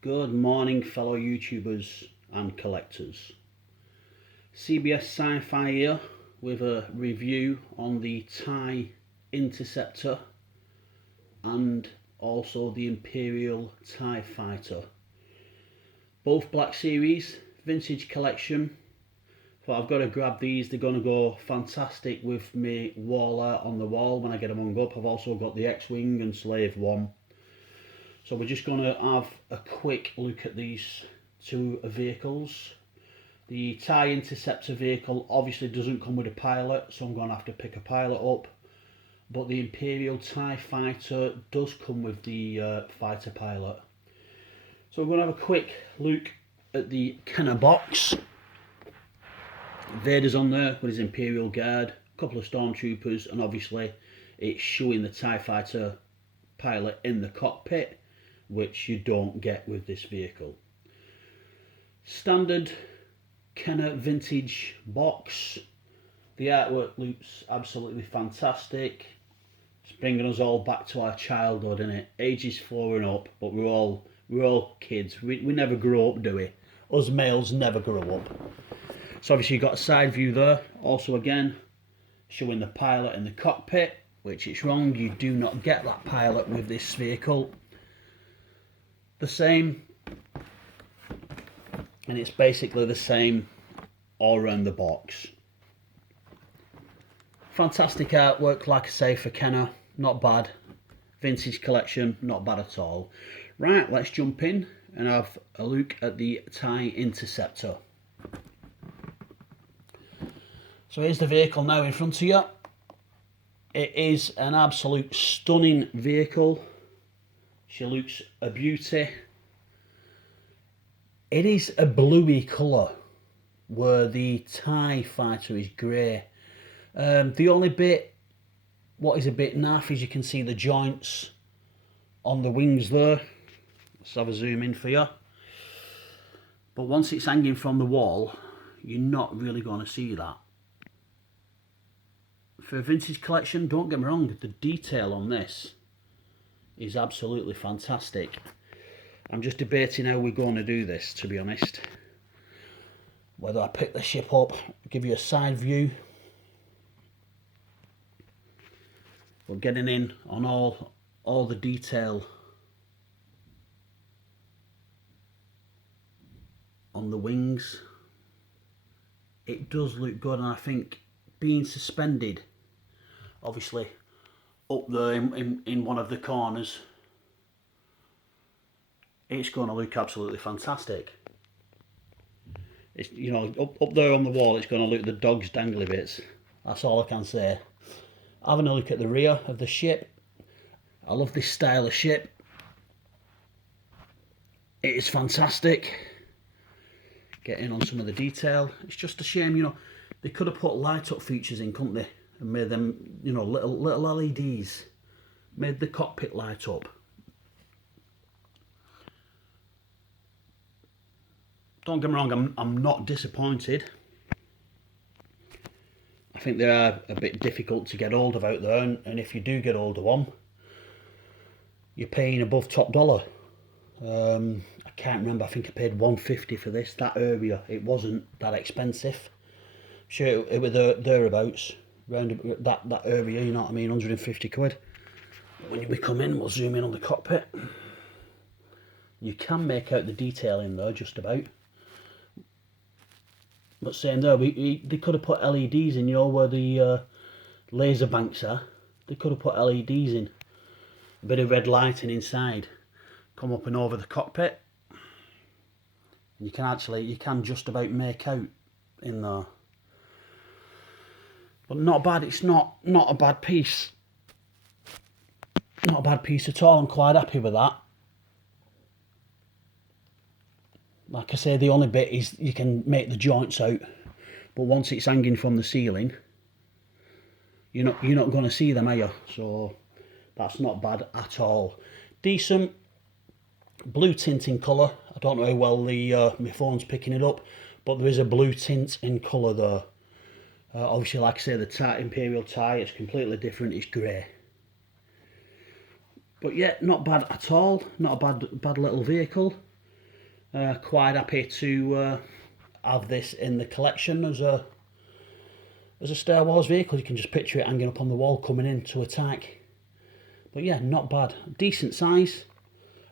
Good morning, fellow YouTubers and collectors. CBS Sci-Fi here with a review on the Thai Interceptor and also the Imperial TIE Fighter. Both Black Series, vintage collection. But I've got to grab these, they're going to go fantastic with me wall art on the wall when I get them hung up. I've also got the X-Wing and Slave 1. So we're just going to have a quick look at these two vehicles. The TIE Interceptor vehicle obviously doesn't come with a pilot, so I'm going to have to pick a pilot up. But the Imperial TIE Fighter does come with the fighter pilot. So we're going to have a quick look at the Kenner box. Vader's on there with his Imperial Guard, a couple of stormtroopers, and obviously it's showing the TIE Fighter pilot in the cockpit, which you don't get with this vehicle. Standard Kenner vintage box. The artwork looks absolutely fantastic. It's bringing us all back to our childhood, isn't it? Ages flowing up, but we're all kids. We never grow up, do we? Us males never grow up. So obviously you've got a side view there. Also again, showing the pilot in the cockpit, which it's wrong. You do not get that pilot with this vehicle. The same, and it's basically the same all around the box. Fantastic artwork, like I say, for Kenner, not bad. Vintage collection, not bad at all. Right, let's jump in and have a look at the TIE Interceptor. So here's the vehicle now in front of you. It is an absolute stunning vehicle. She looks a beauty. It is a bluey colour, where the TIE Fighter is grey. The only bit, what is a bit naff, is you can see the joints on the wings there. Let's have a zoom in for you. But once it's hanging from the wall, you're not really going to see that. For a vintage collection, don't get me wrong, the detail on this is absolutely fantastic. I'm just debating how we're going to do this, to be honest. Whether I pick the ship up, give you a side view. We're getting in on all the detail on the wings. It does look good, and I think being suspended, obviously up there in one of the corners, it's going to look absolutely fantastic. It's, you know, up there on the wall, it's going to look the dog's dangly bits. That's all I can say. Having a look at the rear of the ship, I love this style of ship. It is fantastic. Get in on some of the detail. It's just a shame, you know, they could have put light up features in, couldn't they? And made them, you know, little LEDs. Made the cockpit light up. Don't get me wrong, I'm not disappointed. I think they are a bit difficult to get hold of out there, and if you do get hold of one, you're paying above top dollar. I can't remember, I think I paid $150 for this. That area, it wasn't that expensive. Sure, it was thereabouts, around that area, you know what I mean, 150 quid. When we come in, we'll zoom in on the cockpit. You can make out the detail in there, just about. But saying there, they could have put LEDs in, you know, where the laser banks are. They could have put LEDs in. A bit of red lighting inside. Come up and over the cockpit. You can just about make out in there. But not bad, it's not a bad piece. Not a bad piece at all, I'm quite happy with that. Like I say, the only bit is you can make the joints out, but once it's hanging from the ceiling, you're not going to see them, are you? So that's not bad at all. Decent blue tint in colour. I don't know how well my phone's picking it up, but there is a blue tint in colour there. Obviously, like I say, the Imperial TIE, it's completely different. It's grey. But yeah, not bad at all. Not a bad little vehicle. Quite happy to have this in the collection as a Star Wars vehicle. You can just picture it hanging up on the wall coming in to attack. But yeah, not bad. Decent size,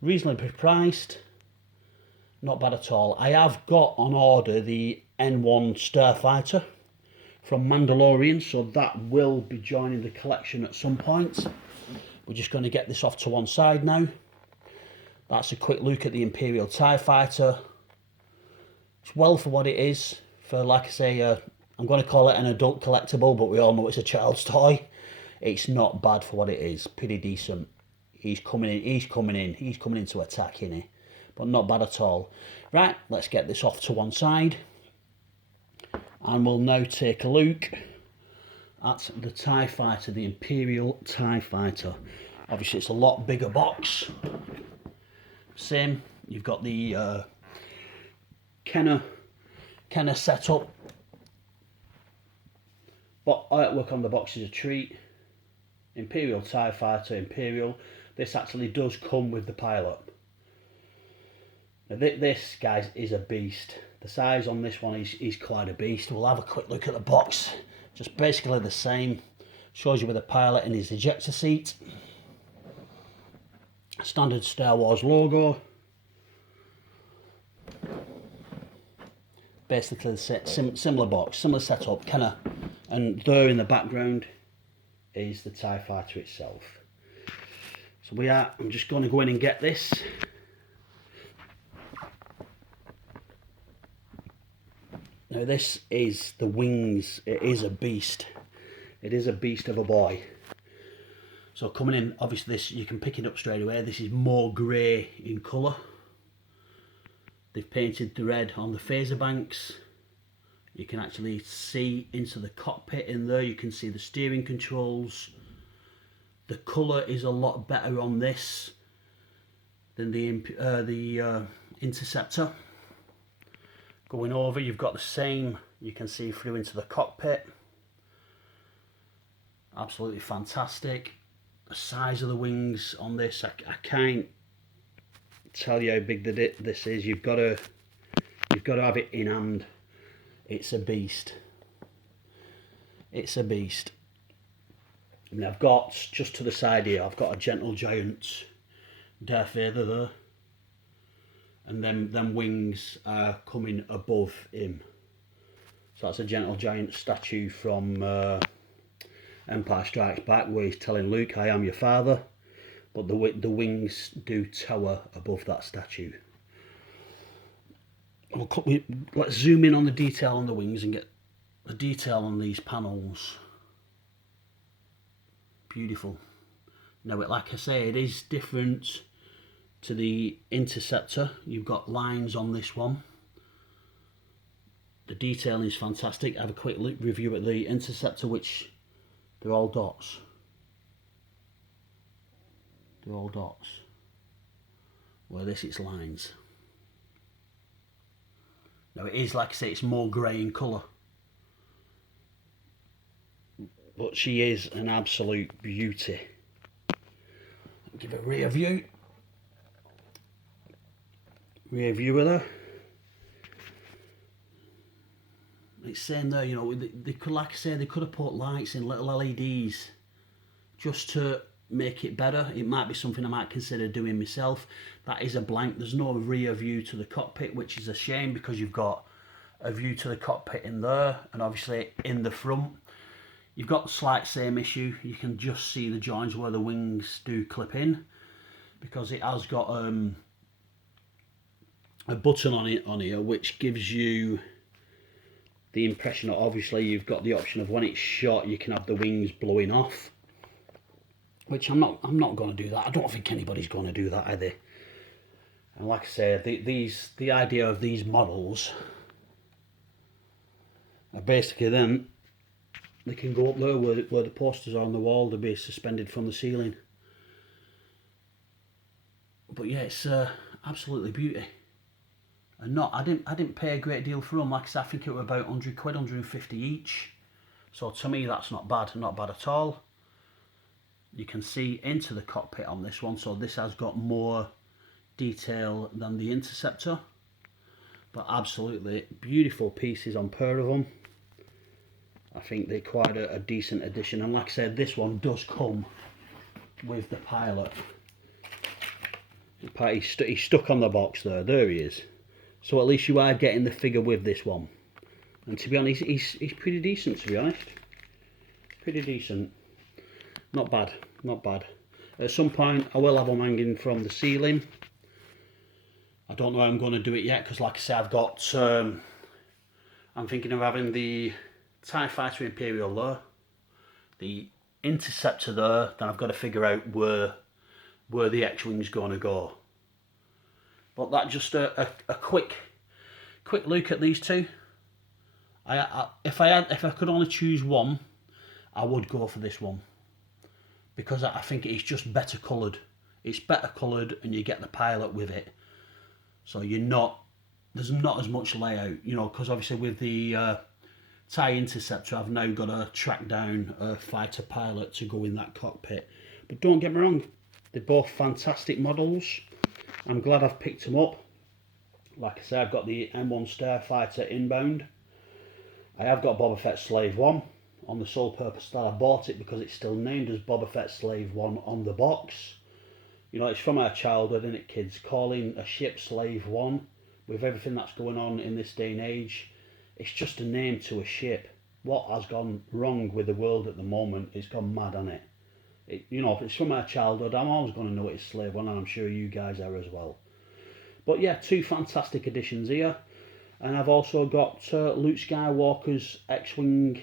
reasonably priced, not bad at all. I have got on order the N1 Starfighter from Mandalorian, so that will be joining the collection at some point. We're just going to get this off to one side now. That's a quick look at the Imperial TIE Fighter. It's well for what it is. For, like I say, I'm going to call it an adult collectible, but we all know it's a child's toy. It's not bad for what it is. Pretty decent. He's coming in to attack, innit? But not bad at all. Right, let's get this off to one side. And we'll now take a look at the TIE Fighter, the Imperial TIE Fighter. Obviously, it's a lot bigger box. Same, you've got the Kenner setup. But artwork on the box is a treat. Imperial TIE Fighter, Imperial. This actually does come with the pilot. Now this, guys, is a beast. The size on this one is quite a beast. We'll have a quick look at the box. Just basically the same. Shows you with the pilot and his ejector seat. Standard Star Wars logo. Basically similar box, similar setup, Kenner. And there in the background is the TIE Fighter itself. So I'm just going to go in and get this. Now this is the wings. It is a beast. It is a beast of a boy. So coming in, obviously this, you can pick it up straight away. This is more grey in colour. They've painted the red on the phaser banks. You can actually see into the cockpit in there. You can see the steering controls. The colour is a lot better on this than the Interceptor. Going over, you've got the same. You can see through into the cockpit. Absolutely fantastic. The size of the wings on this, I can't tell you how big this is. You've got to have it in hand. It's a beast. It's a beast. I mean, I've got, just to the side here, I've got a Gentle Giant Darth Vader there. And then them wings are coming above him. So that's a Gentle Giant statue from Empire Strikes Back, where he's telling Luke, "I am your father." But the wings do tower above that statue. Let's zoom in on the detail on the wings and get the detail on these panels. Beautiful. Now, like I say, it is different to the Interceptor. You've got lines on this one. The detail is fantastic. I have a quick review at the Interceptor, which they're all dots. They're all dots. Where this, it's lines. Now it is, like I say, it's more grey in colour. But she is an absolute beauty. I'll give a rear view. Rear view of her. It's saying there, you know, they could, like I say, they could have put lights in, little LEDs, just to make it better. It might be something I might consider doing myself. That is a blank. There's no rear view to the cockpit, which is a shame, because you've got a view to the cockpit in there, and obviously in the front you've got the slight same issue. You can just see the joints where the wings do clip in, because it has got a button on here which gives you the impression that obviously you've got the option of when it's shot you can have the wings blowing off, which I'm not going to do that. I don't think anybody's going to do that either. And like I say, the idea of these models are basically then they can go up there where the posters are on the wall. They'll be suspended from the ceiling. But yeah, it's absolutely beauty. And I didn't pay a great deal for them. Like I said, I think it was about 100 quid, 150 each. So to me, that's not bad at all. You can see into the cockpit on this one, so this has got more detail than the Interceptor. But absolutely beautiful pieces on pair of them. I think they're quite a decent addition. And like I said, this one does come with the pilot. He's stuck on the box there. There he is. So at least you are getting the figure with this one. And to be honest, he's pretty decent, to be honest. Pretty decent. Not bad, not bad. At some point, I will have them hanging from the ceiling. I don't know how I'm going to do it yet, because like I said, I've got... I'm thinking of having the TIE Fighter Imperial there, the Interceptor there, then I've got to figure out where the X-Wing's going to go. But that's just a quick look at these two. If I could only choose one, I would go for this one, because I think it's just better coloured. It's better coloured, and you get the pilot with it. So there's not as much layout, you know, because obviously with the TIE Interceptor, I've now got to track down a fighter pilot to go in that cockpit. But don't get me wrong, they're both fantastic models. I'm glad I've picked them up. Like I said, I've got the M1 Starfighter inbound. I have got Boba Fett Slave 1 on the sole purpose that I bought it because it's still named as Boba Fett Slave 1 on the box. You know, it's from our childhood, isn't it, kids? Calling a ship Slave 1 with everything that's going on in this day and age, it's just a name to a ship. What has gone wrong with the world at the moment? It's gone mad, hasn't it? You know, if it's from our childhood, I'm always going to know it's Slave 1, and I'm sure you guys are as well. But yeah, two fantastic additions here. And I've also got Luke Skywalker's X-Wing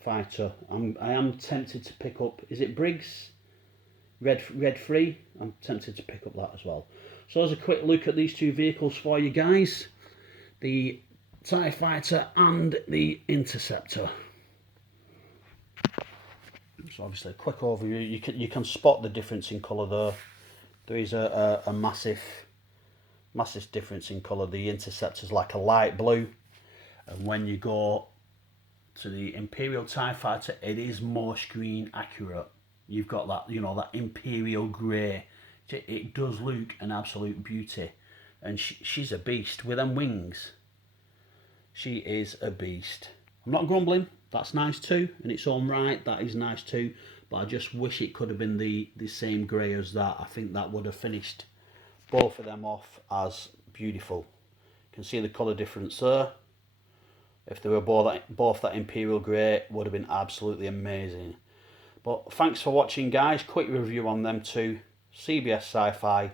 fighter. I am tempted to pick up, is it Briggs? Red Free? I'm tempted to pick up that as well. So there's a quick look at these two vehicles for you guys. The TIE Fighter and the Interceptor. So obviously a quick overview. You can spot the difference in colour there. There is a massive difference in colour. The Interceptor's like a light blue, and when you go to the Imperial TIE Fighter, it is more screen accurate. You've got that, you know, that Imperial grey. It does look an absolute beauty, and she's a beast with them wings. She is a beast. I'm not grumbling. That's nice too, in its own right. That is nice too, but I just wish it could have been the same grey as that. I think that would have finished both of them off as beautiful. You can see the colour difference there. If they were both that Imperial grey, it would have been absolutely amazing. But thanks for watching, guys. Quick review on them two. CBS Sci-Fi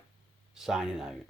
signing out.